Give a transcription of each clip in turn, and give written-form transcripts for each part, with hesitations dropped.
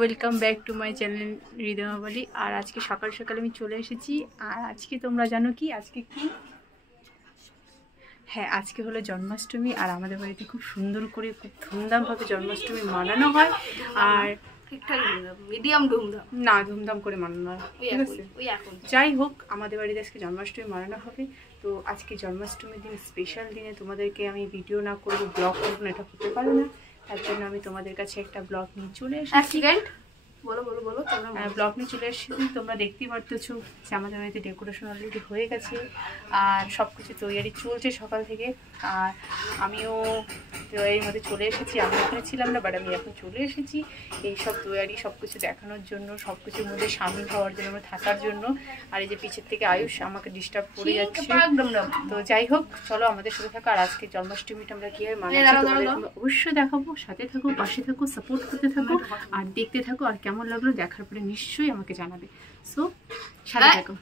Welcome back to my channel Rhythmaboli. আর আজকে সকাল সকাল আমি চলে এসেছি। আর আজকে তোমরা জানো কি আজকে কি? হ্যাঁ, আজকে হলো জন্মাষ্টমী। আর আমাদের বাড়িতে খুব সুন্দর করে খুব ধুমধামভাবে জন্মাষ্টমী মানানো হয়। আর ঠিকঠাক মিডিয়াম ধুমধাম না, ধুমধাম করে মানানো হয়, ঠিক আছে। যাই হোক, আমাদের বাড়িতে আজকে জন্মাষ্টমী মানানো হবে। তো আজকে জন্মাষ্টমীর দিন, স্পেশাল দিনে তোমাদেরকে আমি ভিডিও না করবো, ব্লগ করবো না, এটা হতে পারে না। তার জন্য আমি তোমাদের কাছে একটা ব্লগ নিয়ে চলে এসেছি। ব্লগ নিয়ে চলে এসেছি। তোমরা দেখতেই পারতেছো যে আমাদের বাড়িতে ডেকোরেশন অলরেডি হয়ে গেছে আর সব কিছু তৈরি চলছে সকাল থেকে। আর আমিও তৈরির মধ্যে চলে এসেছি। আমি এখানে ছিলাম না, বাট আমি এখন চলে এসেছি এই সব তৈরি সব কিছু দেখানোর জন্য, সব কিছুর মধ্যে সামিল হওয়ার জন্য, থাকার জন্য। আর এই যে পিছের থেকে আয়ুষ আমাকে ডিস্টার্ব করে যাচ্ছে। তো যাই হোক, চলো আমাদের সাথে থাকো। আর আজকে জন্মাষ্টমীটা আমরা কীভাবে মানাচ্ছি অবশ্যই দেখাবো। সাথে থাকো, পাশে থাকো, সাপোর্ট করতে থাকো আর দেখতে থাকো। আর কেমন লাগলো দেখার পরে নিশ্চয়ই আমাকে জানাবে। সো সাথে থাকো।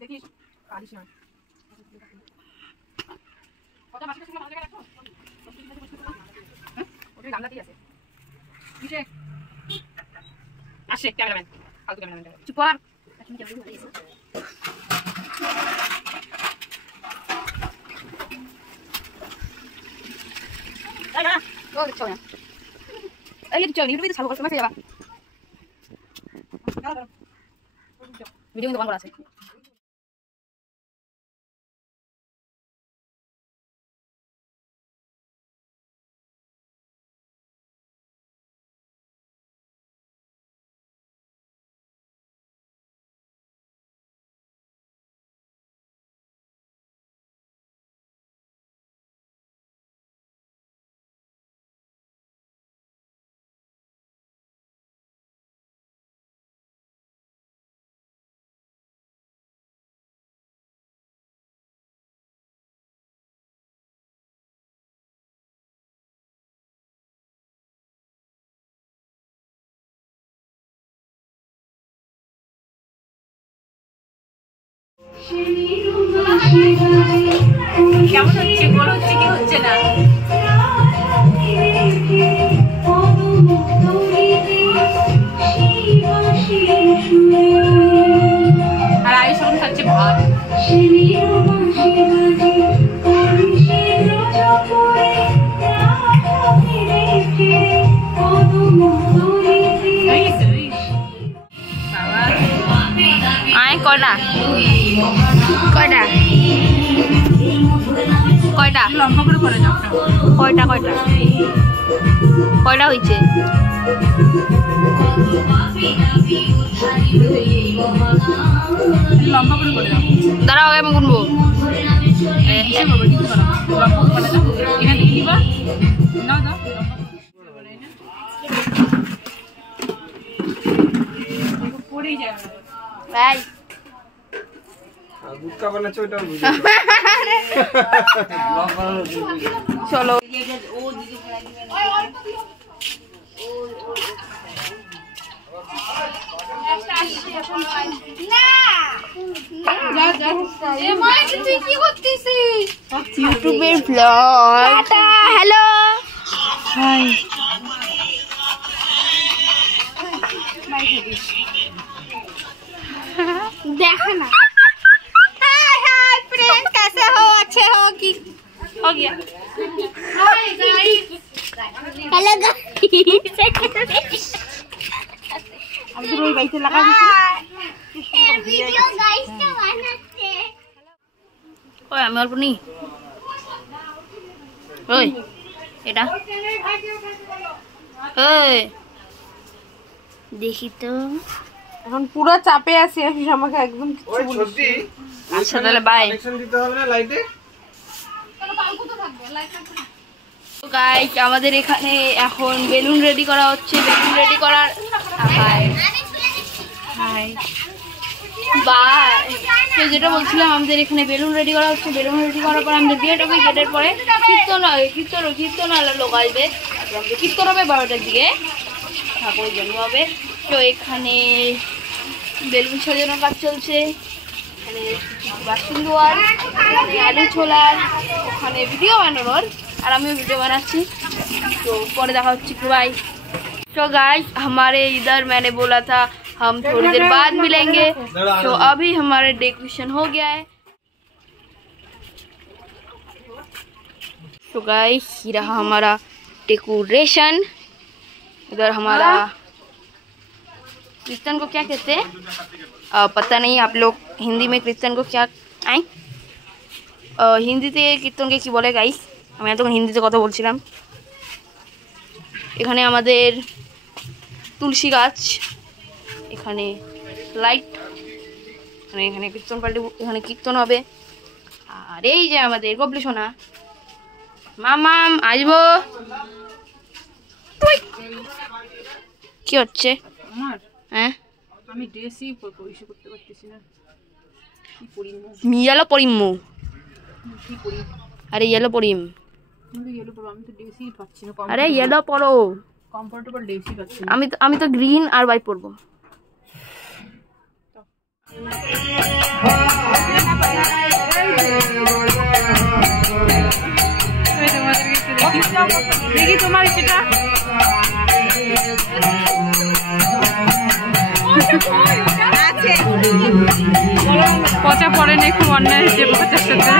দেখিস আসে ক্যামেরাম্যান, ফালতু ক্যামেরাম্যান চুপ কর। ভিডিও কিন্তু বন্ধ আছে। কেমন হচ্ছে? গোল হচ্ছে কি হচ্ছে না? আর আয়ুষ এখন খাচ্ছে ভাত। কয়টা কয়টা কয়টা লম্বা করে করে দাও। কয়টা কয়টা কয়টা হয়েছে? লম্বা করে করে দাও। দাঁড়াও, আমি গুনবো। পড়েই যায় ভাই। চলো ইউটিউবের ব্লগ। Hello, high. देखा ना। हाय हाय फ्रेंड, कैसे हो? अच्छे हो कि? हो गया। Hi guys. Hello guys. अब तो रोई गाइस लगा दीजिए। वीडियो गाइस के बनाते। ओए আমি অল্প নি। ওই এটা ওই দেখি তো। এখন পুরো চাপে আছি, আসিস আমাকে একদম কিছু বলিস। আচ্ছা তাহলে বাই। কানেকশন দিতে হবে না লাইটে? তো গাইস আমাদের এখানে এখন বেলুন রেডি করা হচ্ছে। বেলুন রেডি করার হাই হাই বাই। তো যেটা বলছিলাম, আমাদের এখানে বেলুন রেডি করা হচ্ছে। বেলুন রেডি করার পর আমাদের গেট হবে। গেটের পরে কীর্তন লোক আসবে। আমাদের কীর্তন হবে 12টার দিকে, ঠাকুরের জন্ম হবে। তো এখানে বেলুন সাজানোর কাজ চলছে। এখানে বাসন ধোয়ার, আলু ছোলার, ওখানে ভিডিও বানানোর, আর আমিও ভিডিও বানাচ্ছি। तो पर देखा बाय। तो गाइस हमारे इधर मैंने बोला था हम थोड़ी देर बाद मिलेंगे। तो अभी हमारा डेकोरेशन हो गया है। तो गाइस ये रहा हमारा डेकोरेशन। इधर हमारा कीर्तन को क्या कहते हैं पता नहीं, आप लोग हिंदी में कीर्तन को क्या आए হিন্দিতে কীর্তনকে কি বলে গাইস? আমি এতক্ষণ হিন্দিতে কথা বলছিলাম। এখানে আমাদের তুলসী গাছ, এখানে লাইট, মানে এখানে কীর্তন পাল্টে, এখানে কীর্তন হবে। আর এই যে আমাদের গবলি সোনা মামাম আসবো। কি হচ্ছে আমার? হ্যাঁ আমি ড্রেসই পরিষ্কার করতে পারতেছি না। কি পরিমু মিয়ালো পরিমু अरे येलो पड़िम अरे येलो पड़ो कम्फर्टेबल डेसी আমি তো গ্রিন আর হোয়াইট পরবো। দেখি তোমার সেটা পচা পড়ে নেই, খুব অন্যায় হচ্ছে পচার সাথে।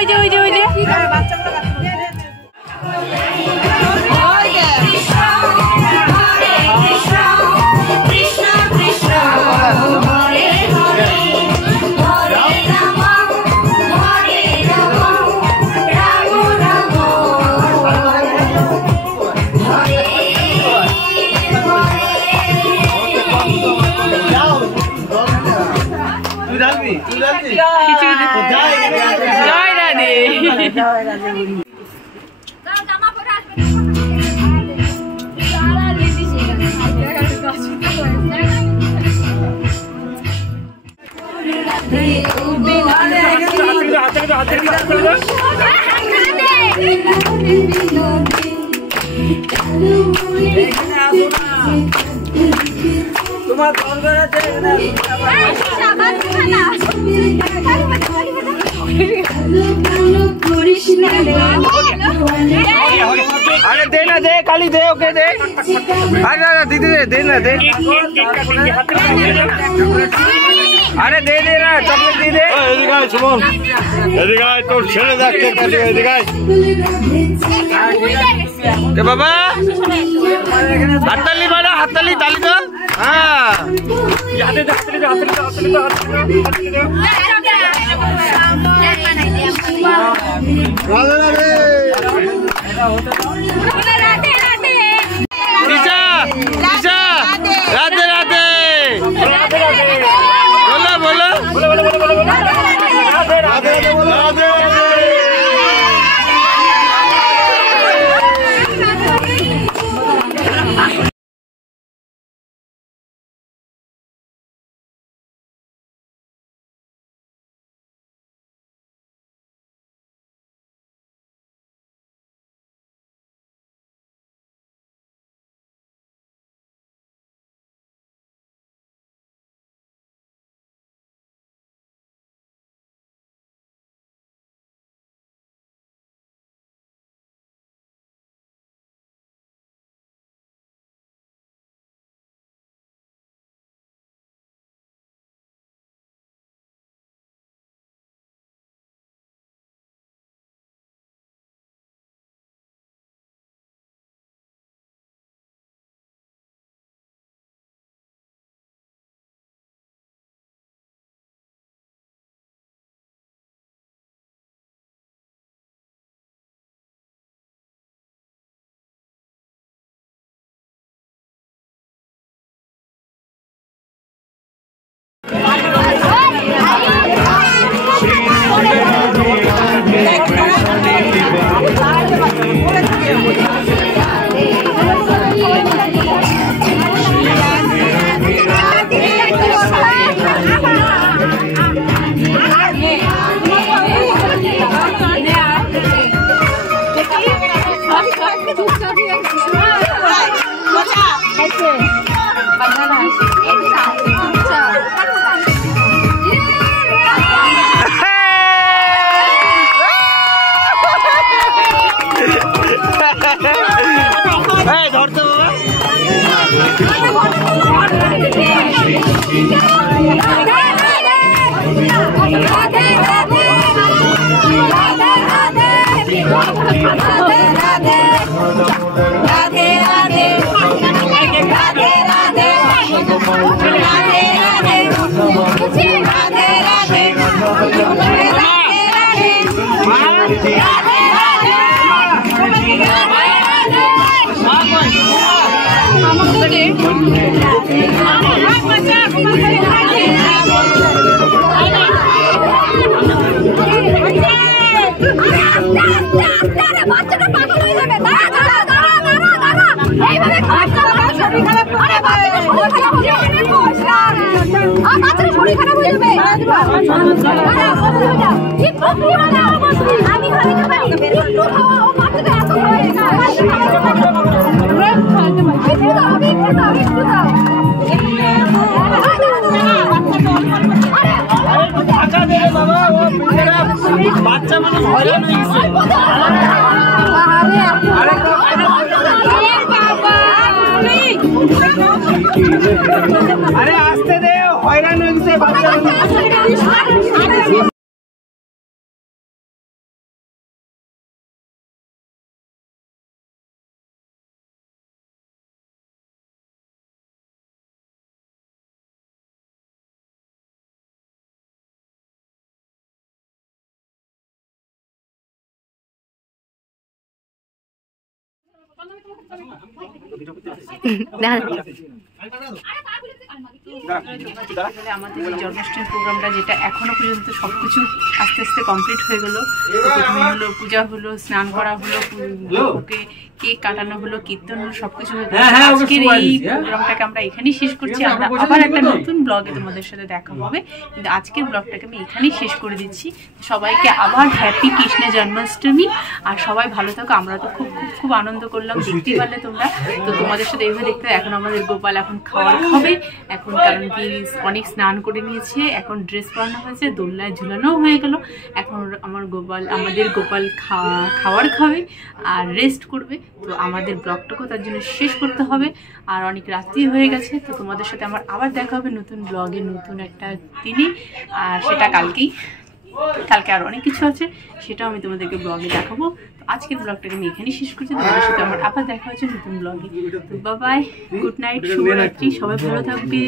ওই যে ওই যে ওই যে জয় রাধে। তোমার দরকার আছে अरे दे ना दे काली दे ओके दे अरे दीदी दे दे ना दे अरे दे दे ना चॉकलेट दे दे एदिকে আয় সুমন এদিকে আয় তোর ছেলে দেখতে কাছে এদিকে আয় কে বাবা হাততালি মারো হাততালি তালি দাও হ্যাঁ হাতে দে হাততালি দাও হাততালি দাও হাততালি দাও রাধে রাধে রাধে রাধে দিশা দিশা রাধে রাধে बोलो बोलो राधे राधे राधे अरे आस्ते दे हैरान हो गए बाচ্চা আমাদের এই জন্মাষ্টমী প্রোগ্রামটা যেটা এখনো পর্যন্ত সবকিছু আস্তে আস্তে কমপ্লিট হয়ে গেল। প্রথমে হলো পূজা হলো, স্নান করা হলো, ওকে কেক কাটানো হলো, কীর্তন হলো, সবকিছু হয়ে গেল। আজকের এই প্রোগ্রামটাকে আমরা এখানেই শেষ করছি। আমরা আবার একটা নতুন ব্লগে তোমাদের সাথে দেখা হবে, কিন্তু আজকের ব্লগটাকে আমি এখানেই শেষ করে দিচ্ছি। সবাইকে আবার হ্যাপি কৃষ্ণ জন্মাষ্টমী, আর সবাই ভালো থাকো। আমরা তো খুব খুব খুব আনন্দ করলাম, দেখতে পারলে তোমরা। তো তোমাদের সাথে এইভাবে দেখতে এখন আমাদের গোপাল এখন খাওয়ার খাবে এখন, কারণ কি অনেক স্নান করে নিয়েছে, এখন ড্রেস পরানো হয়েছে, দোলনায় ঝুলানো হয়ে গেল। এখন আমাদের গোপাল খাওয়ার খাবে আর রেস্ট করবে। তো আমাদের ব্লগটাকেও তার জন্য শেষ করতে হবে, আর অনেক রাত্রি হয়ে গেছে। তো তোমাদের সাথে আমার আবার দেখা হবে নতুন ব্লগে, নতুন একটা দিনে, আর সেটা কালকে আর অনেক কিছু আছে, সেটাও আমি তোমাদেরকে ব্লগে দেখাবো। তো আজকের ব্লগটাকে আমি এখানেই শেষ করছি। তোমাদের সাথে আমার আবার দেখা হচ্ছে নতুন ব্লগে। তো বাই, গুড নাইট, শুভরাত্রি, সবাই ভালো থাকবে।